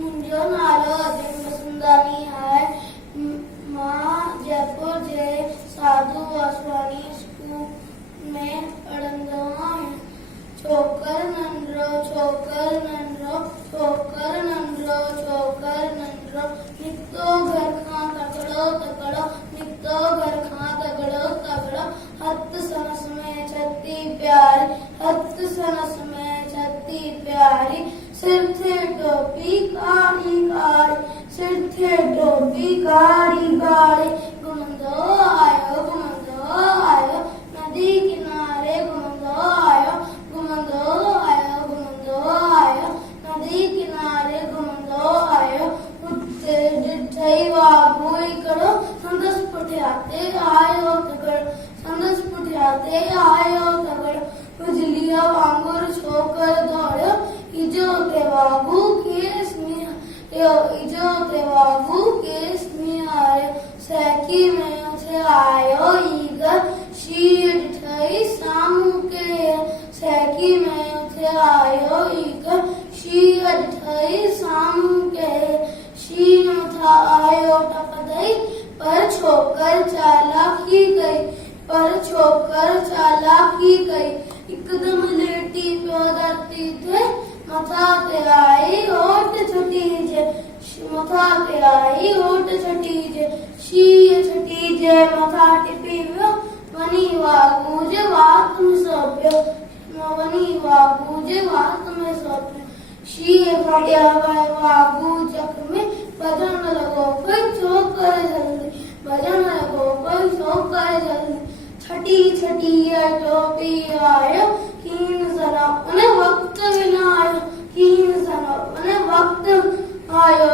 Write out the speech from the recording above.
मुंहिंजो नालो अजय मसूदानी आहे। मां जयपुर जे साधू वासवानी स्कूल में पढ़ंदो आहियां। छोकर नंढड़ो छोकर नंढड़ो छोकर नंढड़ो छोकर नंढड़ो निकितो घर खां तकड़ो तकड़ो निकितो घर खां तकड़ो तकड़ो हथ संस में छती प्यारी हथ संस में छती प्यारी सिर थे टोपी कारी कारी सिर थे टोपी कारी कारी घुमंदो आयो नदी किनारे घुमंदो आयो नदी किनारे घुमंदो आयो उते ॾिठई वाघू हिकिड़ो संदसि पुठियां आयो तगड़ो बिजलीअ वांगुरु छोकर दौड़ियो इजो ते वाघू खेसि निहारियो सैकी में उथे आयो ईगल शींहुं ॾिठई साम्हूं केर सैकी में उथे आयो ईगल शींहुं ॾिठई साम्हूं केर शींहुं मथां आयो टपंदई पर छोकर चालाकी कई हिकदमि लेटी पियो धरती ते मथां ते आई ओट छटीजे शींहुं छटीजे मथां टिपी वियो वञी वाघू जे वात में सोपियो शींहुं खड़िया वाघू चक में भॼण लॻो कोई छोकर जल्दी छटी टोपी आयो कीन सरा उन वक्त आयो